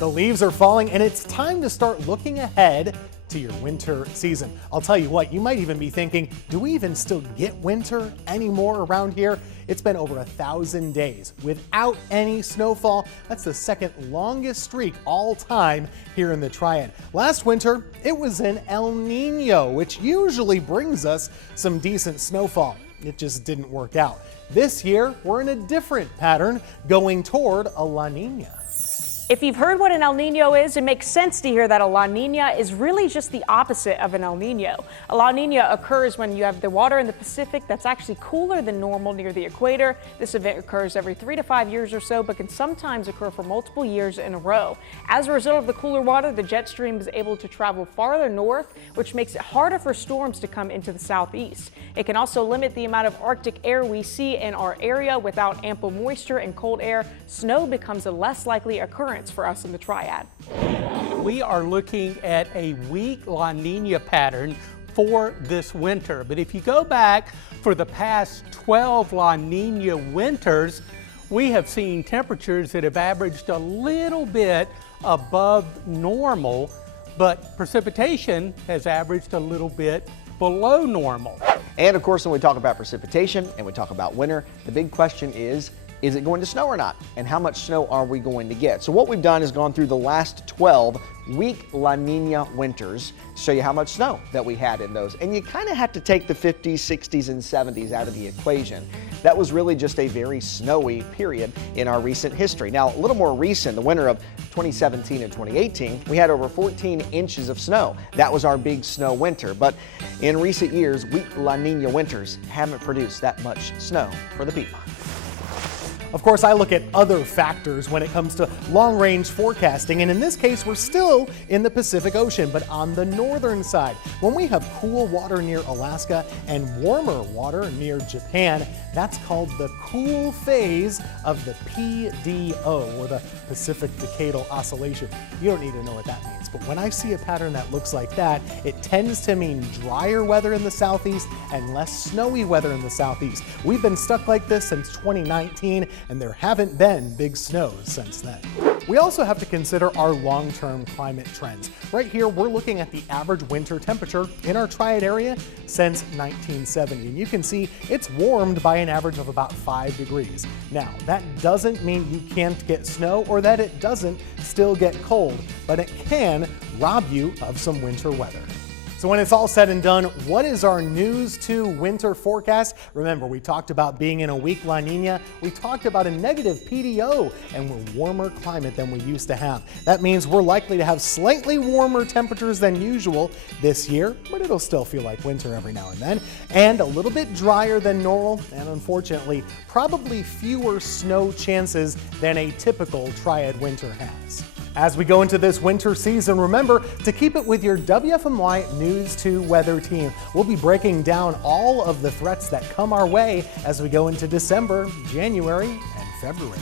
The leaves are falling and it's time to start looking ahead to your winter season. I'll tell you what, you might even be thinking, do we even still get winter anymore around here? It's been over 1,000 days without any snowfall. That's the second longest streak all time here in the Triad. Last winter, it was an El Nino, which usually brings us some decent snowfall. It just didn't work out. This year, we're in a different pattern going toward a La Nina. If you've heard what an El Nino is, it makes sense to hear that a La Nina is really just the opposite of an El Nino. A La Nina occurs when you have the water in the Pacific that's actually cooler than normal near the equator. This event occurs every 3 to 5 years or so, but can sometimes occur for multiple years in a row. As a result of the cooler water, the jet stream is able to travel farther north, which makes it harder for storms to come into the southeast. It can also limit the amount of Arctic air we see in our area. Without ample moisture and cold air, snow becomes a less likely occurrence for us in the Triad. We are looking at a weak La Nina pattern for this winter. But if you go back for the past 12 La Nina winters, we have seen temperatures that have averaged a little bit above normal, but precipitation has averaged a little bit below normal. And of course, when we talk about precipitation and we talk about winter, the big question is it going to snow or not? And how much snow are we going to get? So what we've done is gone through the last 12 weak La Nina winters to show you how much snow that we had in those. And you kind of have to take the 50s, 60s, and 70s out of the equation. That was really just a very snowy period in our recent history. Now, a little more recent, the winter of 2017 and 2018, we had over 14 inches of snow. That was our big snow winter. But in recent years, weak La Nina winters haven't produced that much snow for the Piedmont. Of course, I look at other factors when it comes to long-range forecasting, and in this case, we're still in the Pacific Ocean, but on the northern side. When we have cool water near Alaska and warmer water near Japan, that's called the cool phase of the PDO, or the Pacific Decadal Oscillation. You don't need to know what that means, but when I see a pattern that looks like that, it tends to mean drier weather in the southeast and less snowy weather in the southeast. We've been stuck like this since 2019, and there haven't been big snows since then. We also have to consider our long-term climate trends. Right here, we're looking at the average winter temperature in our Triad area since 1970. And you can see it's warmed by an average of about 5 degrees. Now, that doesn't mean you can't get snow or that it doesn't still get cold, but it can rob you of some winter weather. So when it's all said and done, what is our news to winter forecast? Remember, we talked about being in a weak La Nina. We talked about a negative PDO and we're warmer climate than we used to have. That means we're likely to have slightly warmer temperatures than usual this year, but it'll still feel like winter every now and then, and a little bit drier than normal, and unfortunately, probably fewer snow chances than a typical Triad winter has. As we go into this winter season, remember to keep it with your WFMY News 2 Weather Team. We'll be breaking down all of the threats that come our way as we go into December, January, and February.